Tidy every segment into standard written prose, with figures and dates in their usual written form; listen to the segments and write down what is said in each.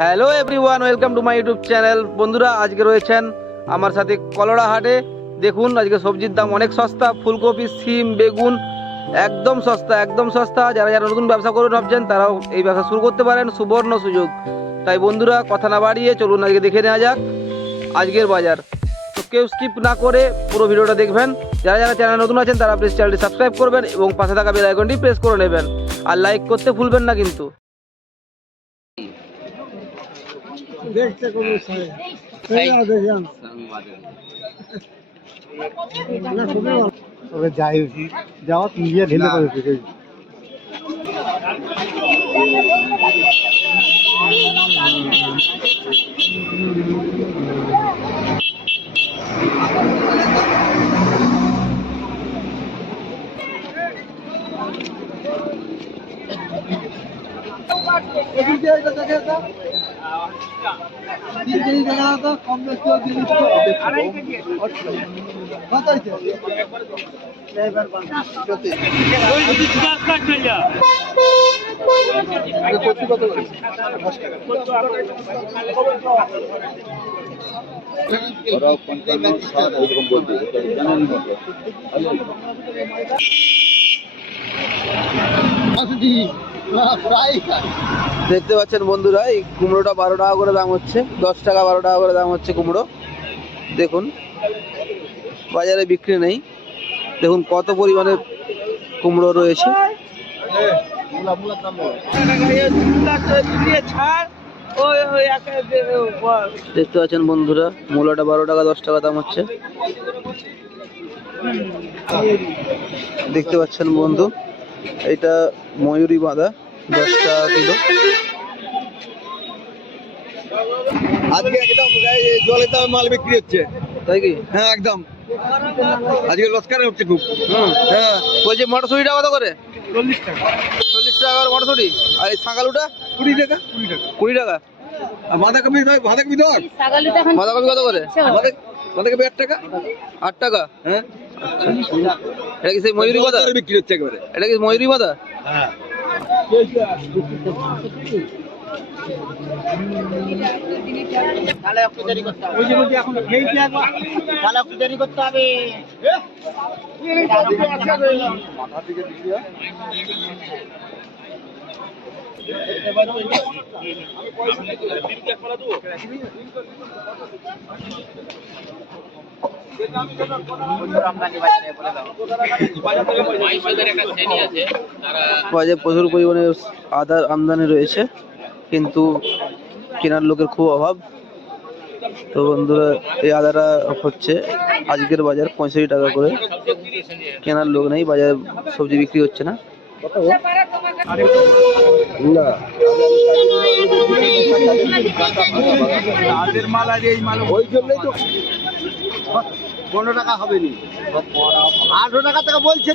Hello everyone, welcome to my YouTube channel. বন্ধুরা, আজকে রয়েছেন আমার সাথে কলোড়া হাটে। দেখুন, আজকে সবজির দাম অনেক সস্তা। ফুলকপি, সিম, বেগুন একদম সস্তা, একদম সস্তা। যারা যারা নতুন ব্যবসা করবেন ভাবছেন, তারাও এই ব্যবসা শুরু করতে পারেন। সুবর্ণ সুযোগ। তাই বন্ধুরা, কথা না বাড়িয়ে চলুন আজকে দেখে নেওয়া যাক আজকের বাজার। তো কেউ স্কিপ না করে পুরো ভিডিওটা দেখবেন। যারা যারা চ্যানেল নতুন আছেন, তারা প্লিজ চ্যানেলটি সাবস্ক্রাইব করবেন এবং পাশে থাকা বেল আইকনটি প্রেস করে নেবেন। আর লাইক করতে ভুলবেন না কিন্তু। দেখতে কোনো তবে যাই যাওয়া ইন্ডিয়া ঢেলে করেছে। দেখতে পাচ্ছেন বন্ধুরা, এই কুমড়োটা 12 টাকা করে দাম হচ্ছে। 10 টাকা 12 টাকা করে দাম হচ্ছে কুমড়ো। দেখুন, বাজারে বিক্রি নেই। দেখুন কত পরিমাণে কুমড়ো রয়েছে। দেখতে পাচ্ছেন বন্ধুরা, মূলাটা 12 টাকা 10 টাকা দাম হচ্ছে। দেখতে পাচ্ছেন বন্ধু, এটা ময়ূরী বাঁধা 10 টাকা কিলো। আজকে একদম জলের দামে মাল বিক্রি হচ্ছে, তাই কি? হ্যাঁ একদম। আজকে লস্কারে হচ্ছে খুব। হ্যাঁ, বলছি মটরশুঁটিটা কত করে? 40 টাকা। 40 টাকা করে মটরশুঁটি। আর এই ছাগালুটা 20 টাকা। 20 টাকা। আর বাঁধাকপি বাঁধাকপি দর বাঁধাকপি কত করে? বাঁধাকপি 8 টাকা। 8 টাকা। হ্যাঁ, এটা কি সেই ময়ূরী বাঁধা? বিক্রি হচ্ছে একেবারে। এটা কি ময়ূরী বাঁধা? হ্যাঁ, তাহলে একটু দেরি করতে হবে। এখন খেয়েছি একবার, তাহলে একটু দেরি করতে হবে। বাজারে প্রচুর পরিমাণে আদার আমদানি রয়েছে, কিন্তু কেনার লোকের খুব অভাব। তো বন্ধুরা, এই আদাটা হচ্ছে আজকের বাজার 65 টাকা করে। কেনার লোক নেই, বাজারে সবজি বিক্রি হচ্ছে না। ওই জন্যই তো 15 টাকা হবে নি, 18 টাকা থেকে বলছে।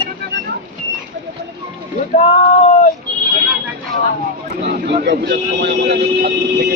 দুর্গাপূজার সময় আমাদের থেকে